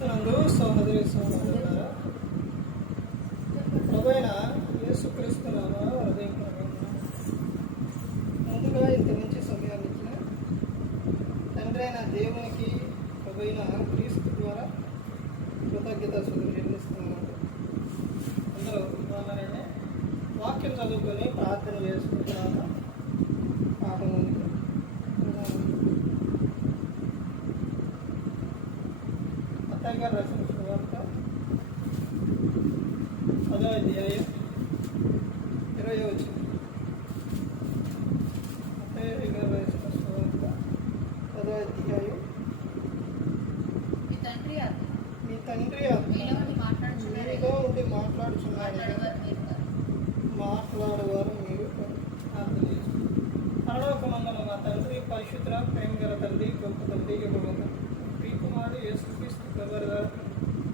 నందు సహోదరి సహోదరులారా ప్రభువైన యేసుక్రీస్తు నామమున హృదయపూర్వకమైన ముందుగా ఇంత మంచి సమయాన్ని ఇచ్చిన తండ్రి అయిన దేవునికి ప్రభువైన క్రీస్తు ద్వారా కృతజ్ఞత శుద్ధులు అధ్యాయం ఇరవై సువార్త పదో అధ్యాయం మీ తండ్రి మీ తండ్రి మీలో ఉండి మాట్లాడుచున్నారే? మాట్లాడేవారు మీరు పరలోకమందున మా తండ్రి పరిశుద్ధ ప్రేమ గల తండ్రి గొప్ప తండ్రి ఇవ్వబోదు ప్రీకుమారుడు యేసుక్రీస్తు ప్రభుగా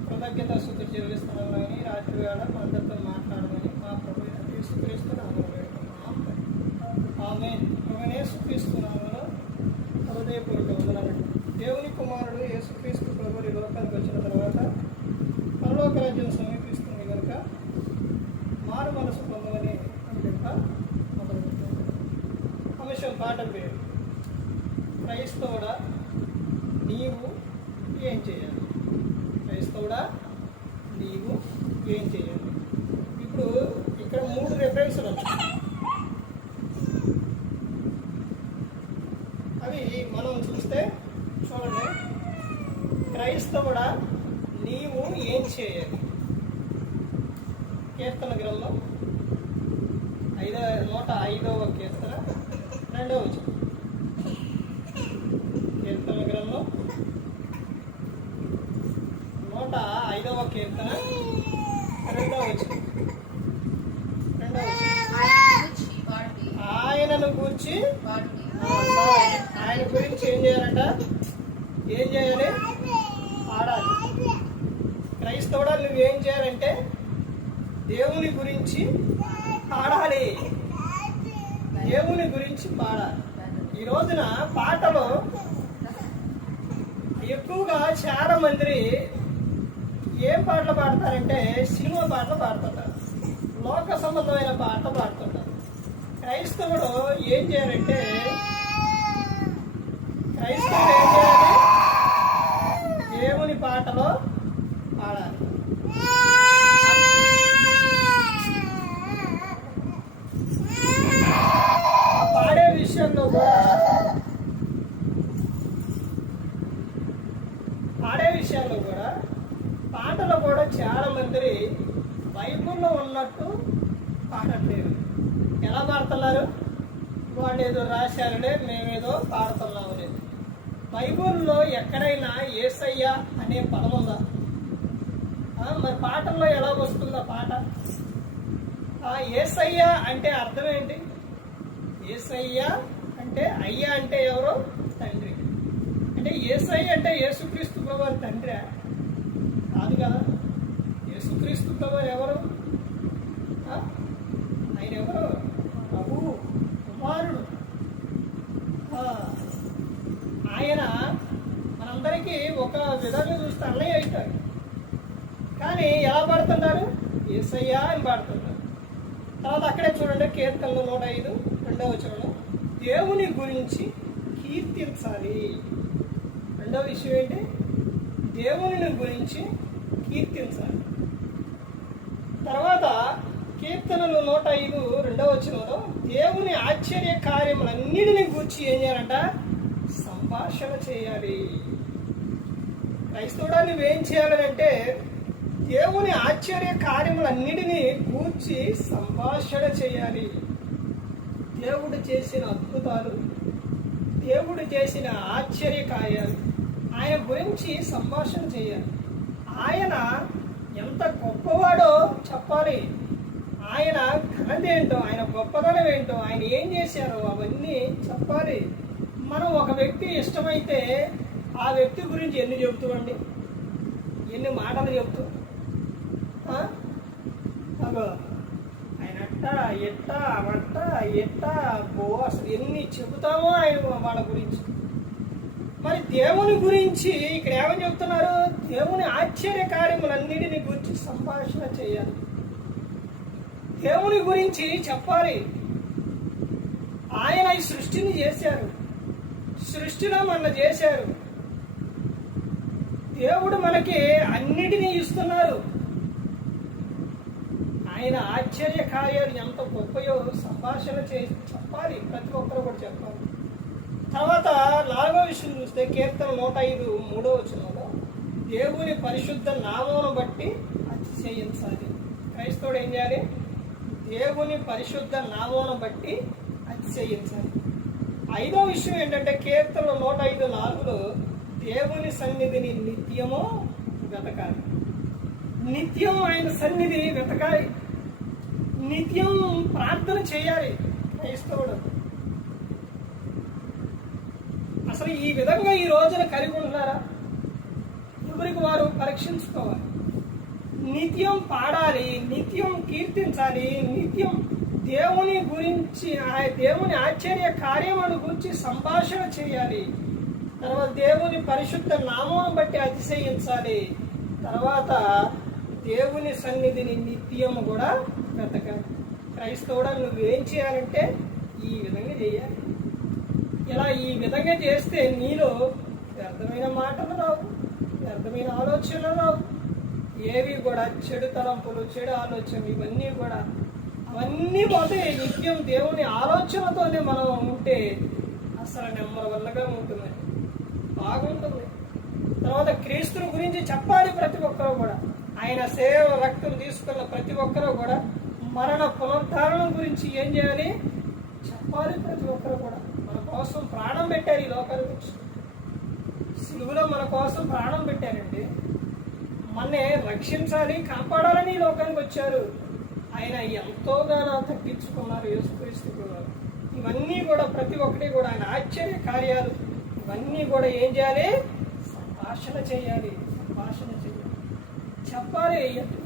కృతజ్ఞత శుద్ధి చెల్లిస్తున్నాం కానీ రాత్రి వేళ మా అందరితో మాట్లాడమని మా ప్రభు అయిన యేసుక్రీస్తు నామములో వేడుకుంటున్నాం. ఆమేన్ ప్రభువైన యేసుక్రీస్తు నామములో హృదయపూర్వక వందనాలండి. దేవుని కుమారుడు యేసుక్రీస్తు ప్రభు ఈ లోకానికి వచ్చిన తర్వాత పరలోక రాజ్యం సమీపిస్తుంది కనుక మారు మనసు పొందమని చెప్ప అంశం పాట పేరు. క్రైస్తవుడా నీవు ఏం చేయాలి? క్రైస్తవుడా నీవు ఏం చేయాలి? ఇప్పుడు ఇక్కడ మూడు రెఫరెన్స్లు వచ్చాయి అవి మనం చూస్తే చూడండి క్రైస్తవుడా నీవు ఏం చేయాలి కీర్తన గ్రంథం ఐదో నూట ఐదవ కీర్తన రెండవ కీర్తన గ్రంథం నూట ఐదవ కీర్తన రెండవ రెండవ ఆయనను పాడుడి. ఆయన గురించి ఏం చేయాలంట? ఏం చేయాలి? క్రైస్తవుడా నువ్వేం చేయాలంటే దేవుని గురించి పాడాలి. దేవుని గురించి పాడాలి. ఈ రోజున పాటలు ఎక్కువగా చాలా మంది ఏం పాటలు పాడతారంటే సినిమా పాటలు పాడుతుంటారు. లోక సంబంధమైన పాటలు పాడుతుంటారు. క్రైస్తవుడు ఏం చేయాలంటే క్రైస్తవుడు ఏం చేయాలి దేవుని పాటలో పాడాలి పాడే విషయంలో కూడా పాడే విషయాల్లో కూడా పాటలు కూడా చాలా మంది బైబిల్లో ఉన్నట్టు పాడట్లేదు ఎలా పాడుతున్నారు వాళ్ళు ఏదో రాశారులే మేమేదో పాడుతున్నాము లేదు ఎక్కడైనా ఏసయ్య అనే పదం ఉందా మరి పాటల్లో ఎలా వస్తుందా పాట? ఆ ఏసయ్య అంటే అర్థం ఏంటి? ఏసయ్య అంటే అయ్య అంటే ఎవరు? తండ్రి. అంటే ఏసయ్య అంటే యేసుక్రీస్తు ప్రభు తండ్రి. కాదు కదా? యేసుక్రీస్తు ప్రభు ఎవరు? ఆయన ఎవరు? ప్రభు కుమారుడు. ఆయన మనందరికీ ఒక విధంగా చూస్తే అన్నయ్య అవుతాడు. కానీ ఎలా పాడుతున్నారు? ఏసయ్యా అని పాడుతున్నారు. తర్వాత అక్కడే చూడండి కీర్తనలు నూట ఐదు రెండవ వచనంలో దేవుని గురించి కీర్తించాలి. రెండవ విషయం ఏంటి? దేవుని గురించి కీర్తించాలి. తర్వాత కీర్తనలు నూట ఐదు రెండవ వచనంలో దేవుని ఆశ్చర్య కార్యములన్నిటిని గూర్చి ఏం చేయాలంట? సంభాషణ చేయాలి. క్రైస్తవుడా నువ్వేం చేయాలంటే దేవుని ఆశ్చర్య కార్యములన్నిటినీ గూర్చి సంభాషణ చేయాలి. దేవుడు చేసిన అద్భుతాలు దేవుడు చేసిన ఆశ్చర్య కార్యాలు ఆయన గురించి సంభాషణ చేయాలి. ఆయన ఎంత గొప్పవాడో చెప్పాలి. ఆయన ఘనత ఏంటో ఆయన గొప్పతనం ఏంటో ఆయన ఏం చేశారో అవన్నీ చెప్పాలి. మనం ఒక వ్యక్తి ఇష్టమైతే ఆ వ్యక్తి గురించి ఎన్ని చెబుతామండి ఎన్ని మాటలు చెప్తూ అగో ఆయన అట్ట ఎట్ట అవట్ట ఎట్ట బో అసలు ఎన్ని చెబుతామో ఆయన వాళ్ళ గురించి. మరి దేవుని గురించి ఇక్కడ ఏమని చెబుతున్నారు? దేవుని ఆశ్చర్య కార్యములన్నిటిని గురించి సంభాషణ చేయాలి. దేవుని గురించి చెప్పాలి. ఆయన ఈ సృష్టిని చేశారు. సృష్టిలో మన చేశారు. దేవుడు మనకి అన్నిటినీ ఇస్తున్నారు. ఆయన ఆశ్చర్య కార్యాలు ఎంత గొప్పయో సంభాషణ చేసి చెప్పాలి. ప్రతి ఒక్కరు కూడా చెప్పాలి. తర్వాత నాలుగో విషయం చూస్తే కీర్తన నూట ఐదు మూడో వచనంలో దేవుని పరిశుద్ధ నామమును బట్టి అతిశయించాలి. క్రైస్తవుడు ఏం చేయాలి? దేవుని పరిశుద్ధ నామమును బట్టి అతిశయించాలి. ఐదో విషయం ఏంటంటే కీర్తన నూట ఐదు నాలుగులో దేవుని సన్నిధిని నిత్యము వెతకాలి. నిత్యం ఆయన సన్నిధిని వెతకాలి. నిత్యం ప్రార్థన చేయాలి. క్రైస్తవుడు. అసలు ఈ విధంగా ఈ రోజున కలిగి ఉంటున్నారా? ఎవరికి వారు పరీక్షించుకోవాలి? నిత్యం పాడాలి నిత్యం కీర్తించాలి నిత్యం దేవుని గురించి ఆ దేవుని ఆశ్చర్య కార్యముల గురించి సంభాషణ చేయాలి. తర్వాత దేవుని పరిశుద్ధ నామం బట్టి అతిశయించాలి. తర్వాత దేవుని సన్నిధిని నిత్యం కూడా వెతకాలి. క్రైస్తవుడా నువ్వేం చేయాలంటే ఈ విధంగా చేయాలి. ఇలా ఈ విధంగా చేస్తే నీలో వ్యర్థమైన మాటలు రావు వ్యర్థమైన ఆలోచనలు రావు. ఏవి కూడా చెడు తలంపులు చెడు ఆలోచనలు ఇవన్నీ కూడా అవన్నీ పోతే నిత్యం దేవుని ఆలోచనతోనే మనం ఉంటే అసలు నెమ్మది వల్లగా ఉంటుంది బాగుంటుంది. తర్వాత క్రీస్తుని గురించి చెప్పాలి ప్రతి ఒక్కరు కూడా. ఆయన సేవ రక్తం తీసుకున్న ప్రతి ఒక్కరు కూడా మరణ పునరుద్ధారణం గురించి ఏం చేయాలి? చెప్పాలి ప్రతి ఒక్కరు కూడా. మన కోసం ప్రాణం పెట్టారు ఈ లోకల్ గురించి సిలువులో మన కోసం ప్రాణం పెట్టారండి. మన్నే రక్షించాలి కాపాడాలని ఈ లోకానికి వచ్చారు. ఆయన ఎంతోగానో తగ్గించుకున్నారు యేసుక్రీస్తు కూడా. ఇవన్నీ కూడా ప్రతి ఒక్కటి కూడా ఆయన ఆశ్చర్య కార్యాలు. ఇవన్నీ కూడా ఏం చేయాలి? సంభాషణ చేయాలి సంభాషణ చేయాలి. చెప్పాలి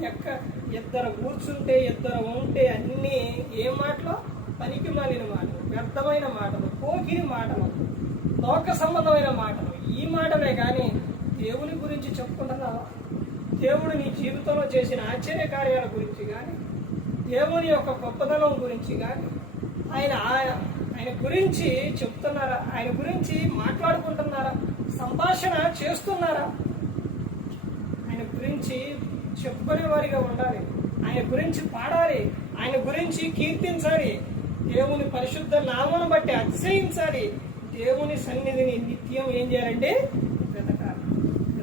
ఎక్క ఇద్దరు కూర్చుంటే ఇద్దరు ఉంటే అన్నీ ఏ మాటలు? పనికి మాలిన మాటలు వ్యర్థమైన మాటలు పోకిరి మాటలు లోక సంబంధమైన మాటలు. ఈ మాటలే కానీ దేవుని గురించి చెప్పుకుంటున్నావా? దేవుడు నీ జీవితంలో చేసిన ఆశ్చర్య కార్యాల గురించి కానీ దేవుని యొక్క గొప్పతనం గురించి కానీ ఆయన ఆయన గురించి చెప్తున్నారా? ఆయన గురించి మాట్లాడుకుంటున్నారా? సంభాషణ చేస్తున్నారా? ఆయన గురించి చెప్పుకునే వారిగా ఉండాలి. ఆయన గురించి పాడాలి. ఆయన గురించి కీర్తించాలి. దేవుని పరిశుద్ధ నామను బట్టి అతిశయించాలి. దేవుని సన్నిధిని నిత్యం ఏం చేయాలంటే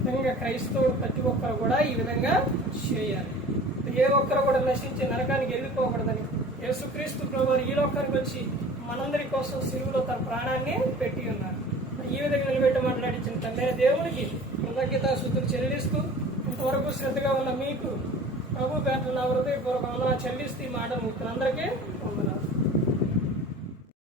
ఈ విధంగా క్రైస్తవుడు ప్రతి ఒక్కరు కూడా ఈ విధంగా చేయాలి. ఏ ఒక్కరు కూడా నశించి నరకానికి వెళ్ళిపోకూడదని యేసుక్రీస్తు ప్రభు ఈ లోకానికి వచ్చి మనందరి కోసం సిరువులో తన ప్రాణాన్ని పెట్టి ఉన్నారు. ఈ విధంగా నిలబెట్టి మాట్లాడించిన తండ్రి దేవునికి కృతజ్ఞత శుద్ధులు చెల్లిస్తూ ఇంతవరకు శ్రద్ధగా ఉన్న మీకు ప్రభు పేట నా హృదయపూర్వక చెల్లిస్తూ ఈ మాట ముక్తులందరికీ అందరికీ